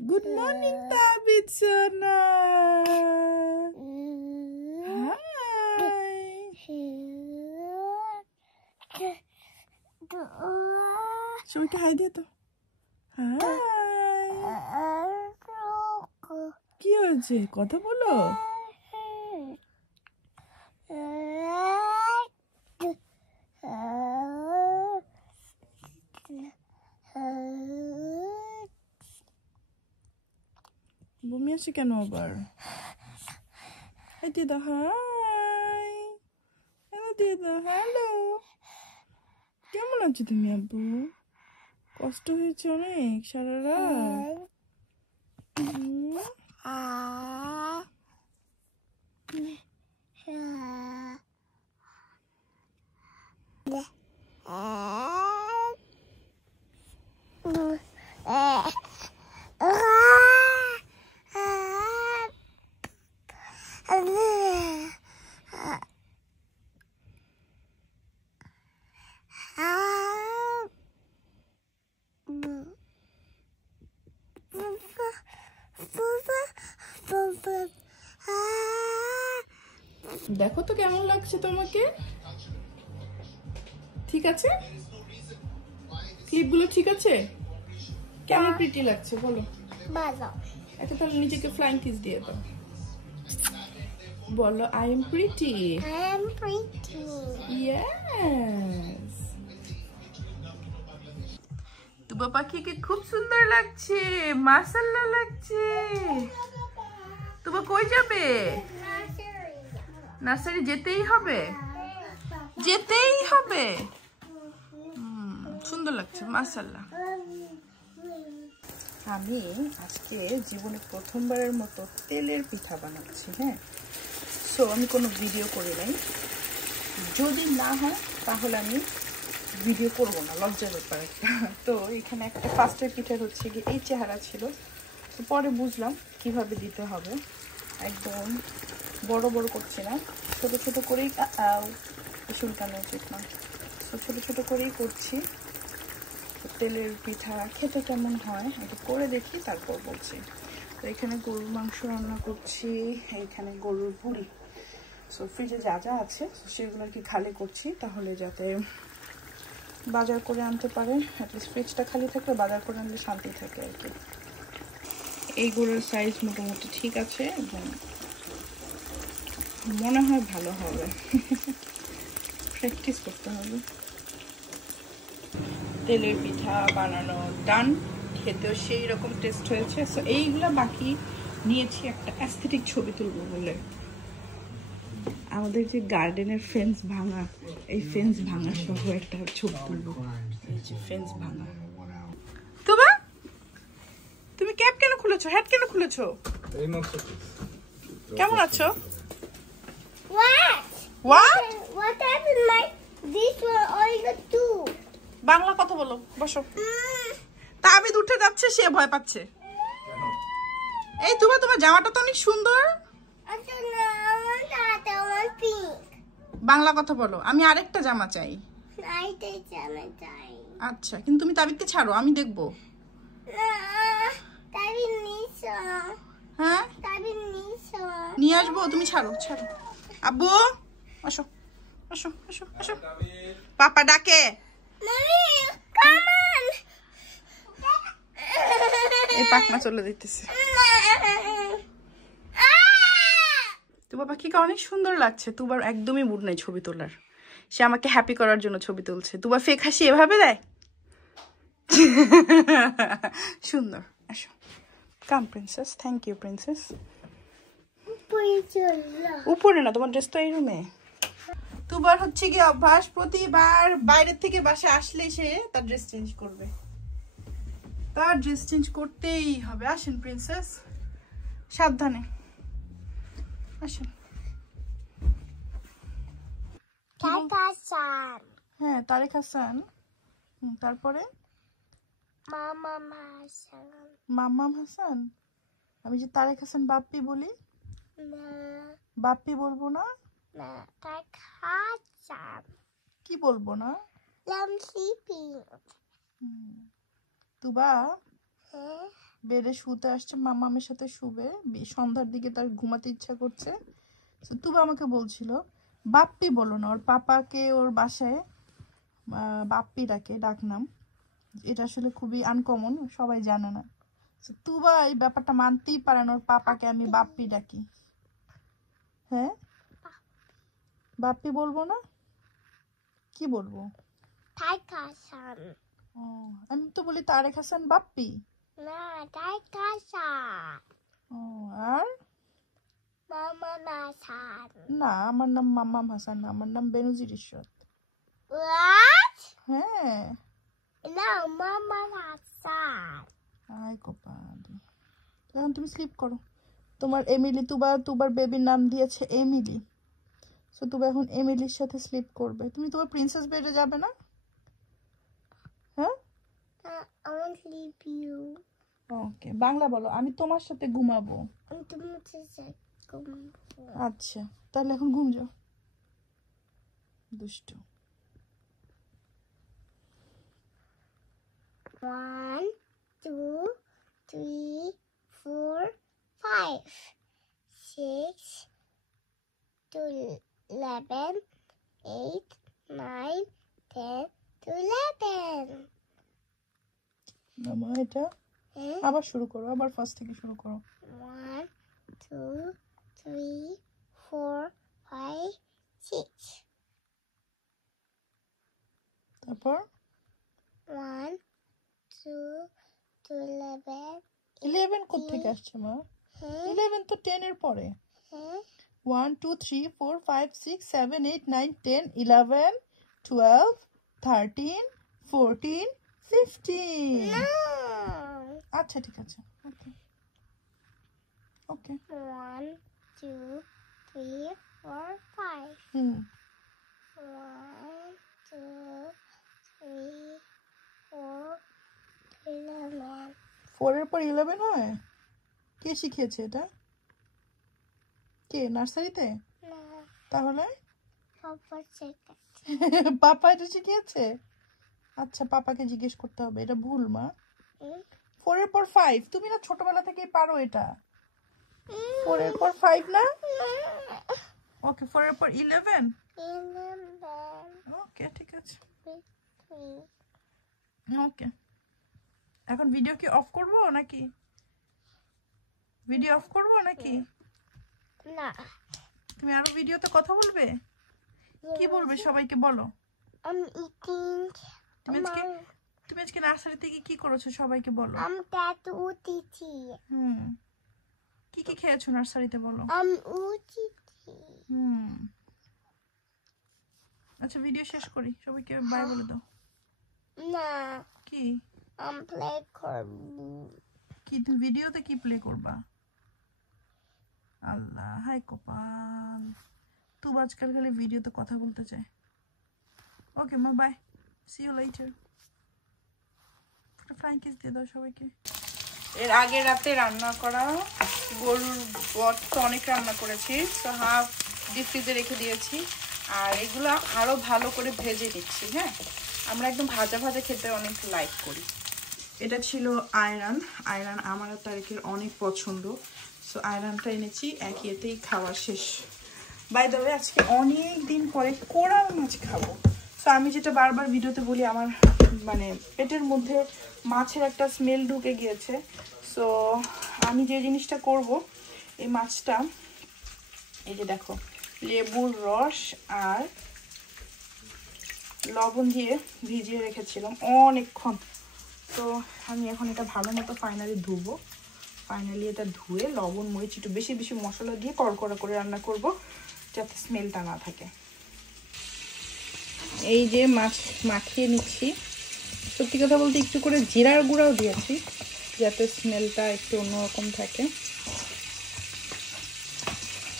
Good morning, Tabit Sona. Hi. সবাইকে high দিয়ে তো। হাই। কি হয়েছে? কথা বলো। বমি আসে কেন আবার? দিয়ে দাও হাই। হ্যালো দিয়ে দাও হ্যালো। কেমন আছো তুমি আব্বু? কষ্ট হয়েছে অনেক সারা রাত? দেখো তো কেমন লাগছে তোমাকে? ঠিক আছে? ক্লিপগুলো ঠিক আছে? কেমন প্রিটি লাগছে বলো? ভালো। এটা তাহলে নিজেকে ফ্লাইং কিস দিয়ে দাও। বলো I am pretty. I am pretty. Yes. Tuba পাখিকে খুব সুন্দর লাগছে, মাশাআল্লাহ লাগছে। তুবা কই যাবে? নার্সারি যেতেই হবে? যেতেই হবে? সুন্দর লাগছে মাশাআল্লাহ। আমি আজকে জীবনে প্রথমবারের মতো তেলের পিঠা বানাচ্ছি। হ্যাঁ, সো আমি কোনো ভিডিও করি নাই। যদি না হয় তাহলে আমি ভিডিও করব না, লজ্জার ব্যাপার একটা। তো এখানে একটা ফার্স্টের পিঠার হচ্ছে কি এই চেহারা ছিল, তো পরে বুঝলাম কিভাবে দিতে হবে। একদম বড় বড় করছি না, ছোট ছোট করেই শুল্কানো উচিত না, তো ছোট ছোট করেই করছি। তেলের পিঠা খেতে কেমন হয় এটা করে দেখি, তারপর বলছি। তো এখানে গরুর মাংস রান্না করছি, এখানে গরুর ভুঁড়ি। সো ফ্রিজে যা যা আছে সেগুলো আর কি খালি করছি, তাহলে যাতে বাজার করে আনতে পারে। অ্যাটলিস্ট ফ্রিজটা খালি থাকলে বাজার করে আনলে শান্তি থাকে আর কি। এই গরুর সাইজ মোটামুটি ঠিক আছে এবং মনে হয় ভালো হবে। প্র্যাকটিস করতে হবে। তেলের পিঠা বানানো ডান, খেতেও সেই রকম টেস্ট হয়েছে। সো এইগুলো বাকি নিয়েছি একটা অ্যাস্থেটিক ছবি তুলবো বলে। আমাদের যে গার্ডেনের ফেন্স ভাঙা, এই ফেন্স ভাঙা সহ একটা ছবি তুলবো। এই যে ফেন্স ভাঙা। তোবা তুমি ক্যাপ কেন খুলেছো? হ্যাট কেন খুলেছো? কেমন আছো? What? What happened like this one only got two? Bangla কথা বলো, বসো। তাবিদ উঠে যাচ্ছে, সে ভয় পাচ্ছে। এই তোমার জামাটা তো অনেক সুন্দর। বাংলা কথা বলো। আমি আরেকটা জামা চাই। আচ্ছা, কিন্তু তুমি তাবিদকে ছাড়ো, আমি দেখবো। হ্যাঁ নিয়ে আসবো, তুমি ছাড়ো ছাড়ো। আব্বু আসো আসো আসো আসো, পাপা ডাকে। এই পাখনা চলে দিতেছে। তুবা পাখিকে অনেক সুন্দর লাগছে। তুবার একদমই মুড নাই ছবি তোলার, সে আমাকে হ্যাপি করার জন্য ছবি তুলছে। তুবা ফেক হাসি এভাবে দেয়। সুন্দর। আসো, come princess. Thank you princess. উপরে না, তোমার ড্রেস তো এই রুমে। তুবার হচ্ছে কি অভ্যাস, প্রতিবার বাইরের থেকে বাসা আসলে সে তার ড্রেস চেঞ্জ করবে, তার ড্রেস চেঞ্জ করতেই হবে। আসেন প্রিন্সেস, সাবধানে আসেন। হ্যাঁ তারেক হাসান। তারপরে মাম্মাম হাসান। আমি যে তারেক হাসান বাপ্পি বলি, বাপ্পি বলবো না। কি বলবো না? তুবা বেডে শুতে আসছে, মামামের সাথে শুবে। সন্ধ্যার দিকে তার ঘুমাতে ইচ্ছা করছে। তো তুবা আমাকে বলছিল বাপ্পি বলো না, ওর পাপাকে ওর বাসায় বাপ্পি ডাকনাম। এটা আসলে খুবই আনকমন, সবাই জানে না। তুবা এই ব্যাপারটা মানতেই পারে না, ওর পাপাকে আমি বাপ্পি ডাকি। হ্যাঁ, বাপ্পি বলবো না, কি বলবো? তারেক হাসান। ও, আমি তো বলি তারেক হাসান বাপ্পি। না, তারেক হাসান। ও, আর মামা হাসান। না, আমার নাম মাম্মাম হাসান না, আমার নাম বেনজির ইশরাত। What? হ্যাঁ। No, মামা হাসান। আয় কপাল, এখন তুমি স্লিপ করো। তোমার এমিলি, তুবার বেবির নাম দিয়েছে এমিলি। সো তুবা এখন এমিলির সাথে স্লিপ করবে। তুমি তোমার প্রিন্সেস বেডে যাবে না? হ্যাঁ, I want to leave you. ওকে, বাংলা বলো, আমি তোমার সাথে ঘুমাবো। আমি তোমার সাথে ঘুমাবো। আচ্ছা, তাহলে এখন ঘুম যাও, দুষ্টু। 1, 2, 3, 4, 5, 6 to 11, 8, 9, 10 to 11. মামা, এটা আবার শুরু করো, আবার ফার্স্ট থেকে শুরু করো। 1, 2, 3, 4, 5, 6. তারপর 1, 2 to 11. 11 কোত্থেকে আসছে মা? 11 তো 10 এর পরে। 1, 2, 3, 4, 5, 6, 7, 8, 9, 10, 11, 12, 13, 14, 15. আচ্ছা, ঠিক আছে, ওকে ওকে। 1, 2, 3, 4, 5. 1, 2, 3, 4, 11. 4 এর পর 11 হয়? কে শিখিয়েছে এটা? কে, নার্সারিতে? না, তাহলে পাপা শেখাচ্ছে। পাপা এটা শিখিয়েছে? আচ্ছা, পাপাকে জিজ্ঞেস করতে হবে, এটা ভুল মা। 4 এর পর 5, তুমি না ছোটবেলা থেকেই পারো এটা। 4 এর পর 5 না? ওকে, 4 এর পর 11। 11. ওকে, ঠিক আছে, 3. ওকে। এখন ভিডিও কি অফ করব নাকি? ভিডিও অফ করব নাকি? না, তুমি আরো ভিডিওতে কথা বলবে? কি বলবে সবাইকে বলো? I'm eating. তুমি আজকে নার্সারি থেকে কি করেছো সবাইকে বলো? I'm tattoo titi. কি কি খেয়েছো নার্সারিতে বলো? I'm utiti. আচ্ছা, ভিডিও শেষ করি, সবাইকে বাই বলে দাও। না, কি I'm play করব। কি তুমি ভিডিওতে কি প্লে করবা? আল্লাহ, হাই কপাল, তুই আজকাল খালি ভিডিওতে কথা বলতে চায়। ওকে মা, bye, see you later. Flying kiss দিয়ে দাও সবাইকে। এর আগে রাতে রান্না করা গরুর বট তো অনেক রান্না করেছি, তো হাফ ডিপ ফ্রিজে রেখে দিয়েছি। আর এগুলো আরো ভালো করে ভেজে নিচ্ছি। হ্যাঁ, আমরা একদম ভাজা ভাজা খেতে অনেক লাইক করি। এটা ছিল আয়রান। আয়রান আমার আর তারেকের অনেক পছন্দ, সো আয়রানটা এনেছি, একই এতেই খাওয়া শেষ। বাই দ্য ওয়ে, আজকে অনেক দিন পরে কোরাল মাছ খাবো। সো আমি যেটা বারবার ভিডিওতে বলি, আমার মানে পেটের মধ্যে মাছের একটা স্মেল ঢুকে গিয়েছে। সো আমি যে জিনিসটা করব, এই মাছটা, এই যে দেখো, লেবুর রস আর লবণ দিয়ে ভিজিয়ে রেখেছিলাম অনেকক্ষণ। তো আমি এখন এটা ভালো মতো ফাইনালি ধুবো। ফাইনালি এটা ধুয়ে লবণ মরিচ একটু বেশি বেশি মশলা দিয়ে কড়কড়া করে রান্না করব, যাতে স্মেলটা না থাকে। এই যে মাছ মাখিয়ে নিচ্ছি। সত্যি কথা বলতে একটু করে জিরার গুঁড়াও দিয়েছি, যাতে স্মেলটা একটু অন্যরকম থাকে।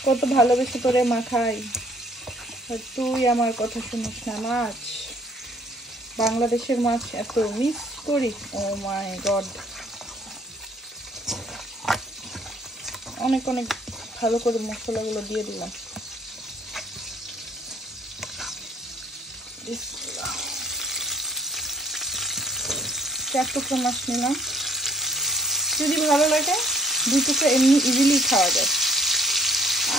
কত ভালোবেসে তোরে মাখাই, তুই আমার কথা শুনিস না। মাছ, বাংলাদেশের মাছ এত মিস করি, ও মাই গড। অনেক অনেক ভালো করে মশলাগুলো দিয়ে দিলাম। 4 টুকরো মাছ নিলাম। যদি ভালো লাগে 2 টুকরো এমনি ইজিলি খাওয়া যায়,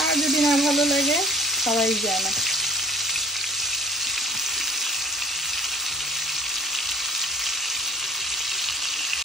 আর যদি না ভালো লাগে খাওয়াই যায় না।